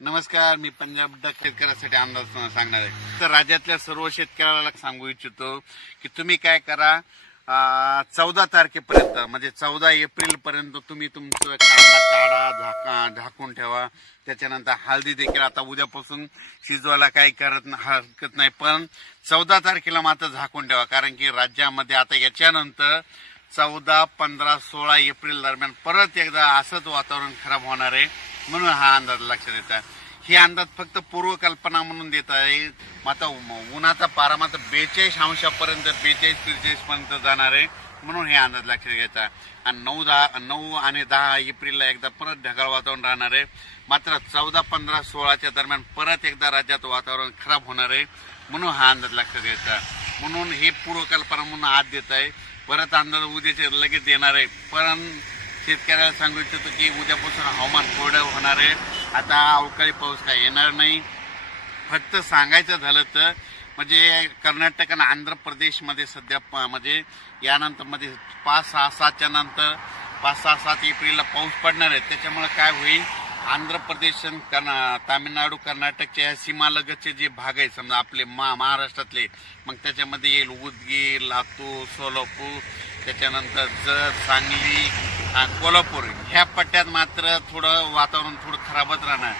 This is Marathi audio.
नमस्कार, मी पंजाब डक शेतकऱ्यासाठी अंदाज सांगणार आहे। तर राज्यातल्या सर्व शेतकऱ्याला सांगू इच्छितो की तुम्ही काय करा, 14 तारखेपर्यंत म्हणजे 14 एप्रिल पर्यंत तुम्ही तुमचं कांदा काढा, झाकून ठेवा। त्याच्यानंतर हळदी देखील आता उद्यापासून शिजवायला काही हरकत नाही, पण 14 तारखेला मात्र झाकून ठेवा, कारण की राज्यामध्ये आता याच्यानंतर 14, 15, 16 एप्रिल दरम्यान परत एकदा असंच वातावरण खराब होणार आहे। म्हणून हा अंदाज लक्षात येत आहे। ही अंदाज फक्त पूर्वकल्पना म्हणून देत आहे। मात्र उन्हाचा पारा मात्र 42 अंशापर्यंत 42-43 पर्यंत जाणार आहे, म्हणून हे अंदाज लक्षात घ्यायचा। आणि 9 आणि 10 एप्रिलला एकदा परत ढगाळ वातावरण राहणार आहे। मात्र 14, 15, 16च्या दरम्यान परत एकदा राज्यात वातावरण खराब होणार आहे, म्हणून हा अंदाज लक्षात घ्यायचा। म्हणून हे पूर्वकल्पना म्हणून आज देत आहे। परत अंदाज उद्याचे लगेच येणार आहे, पण शेतकऱ्याला सांगू इच्छितो की उद्यापासून हवामान कोरडं होणार आहे। आता अवकाळी पाऊस काय येणार नाही। फक्त सांगायचं झालं तर म्हणजे कर्नाटक आणि आंध्र प्रदेशमध्ये सध्या म्हणजे यानंतर मध्ये 5-6-7च्या नंतर 5-6-7 एप्रिलला पाऊस पडणार आहे। त्याच्यामुळे काय होईल, आंध्र प्रदेश, तामिळनाडू, कर्नाटकच्या सीमालगतचे जे भाग आहेत समजा आपले महाराष्ट्रातले, मग त्याच्यामध्ये येईल उदगीर, लातूर, सोलापूर, त्याच्यानंतर जत, सांगली, कोल्हापूर ह्या पट्ट्यात मात्र थोडं वातावरण थोडं खराबच राहणार।